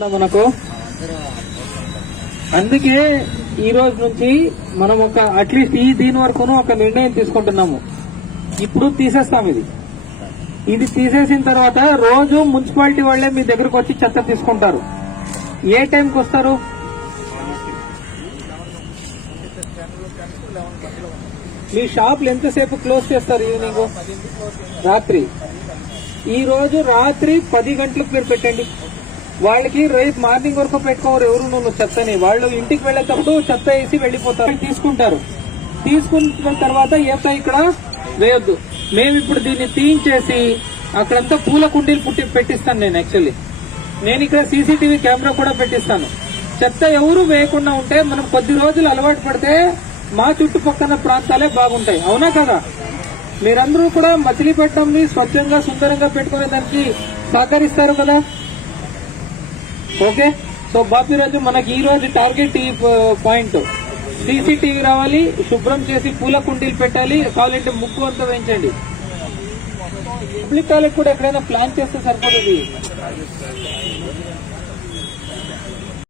మనకు? అందుకే ఈ రోజు నుంచి మనం ఒక అట్లీస్ట్ ఈ దీని వరకును ఒక నిర్ణయం తీసుకుంటున్నాము. ఇప్పుడు తీసేస్తాం ఇది. ఇది తీసేసిన తర్వాత రోజు మున్సిపాలిటీ వాళ్ళే మీ దగ్గరకు వచ్చి చెత్త తీసుకుంటారు. ఏ టైంకి వస్తారు? మీ షాపులు ఎంతసేపు క్లోజ్ చేస్తారు ఈవినింగ్? రాత్రి. ఈ రోజు రాత్రి పది గంటలకు మీరు పెట్టండి. వాళ్ళకి రేపు మార్నింగ్ వరకు పెట్టుకోరు ఎవరు నువ్వు చెత్తని. వాళ్ళు ఇంటికి వెళ్ళేటప్పుడు చెత్త వేసి వెళ్ళిపోతారు. తీసుకుంటారు. తీసుకున్న తర్వాత ఏత ఇక్కడ వేయొద్దు. మేము ఇప్పుడు దీన్ని తీయించేసి అక్కడంతా పూల కుండీలు పుట్టి పెట్టిస్తాను నేను యాక్చువల్లీ. నేను ఇక్కడ సీసీటీవీ కెమెరా కూడా పెట్టిస్తాను. చెత్త ఎవరు వేయకుండా ఉంటే మనం కొద్ది రోజులు అలవాటు పడితే మా చుట్టుపక్కల ప్రాంతాలే బాగుంటాయి. అవునా కదా? మీరందరూ కూడా మచిలీపట్నంని స్వచ్ఛంగా సుందరంగా పెట్టుకునే దానికి సహకరిస్తారు కదా? ఓకే? సో బాపిరాజు మనకి ఈ రోజు టార్గెట్ ఈ పాయింట్ సీసీటీవీ రావాలి శుభ్రం చేసి పూల కుండీలు పెట్టాలి కావాలంటే ముక్కు అంతా వేయించండి. పబ్లిక్ టాయిలెట్ కూడా ఎక్కడైనా ప్లాన్ చేస్తే సరిపోతుంది.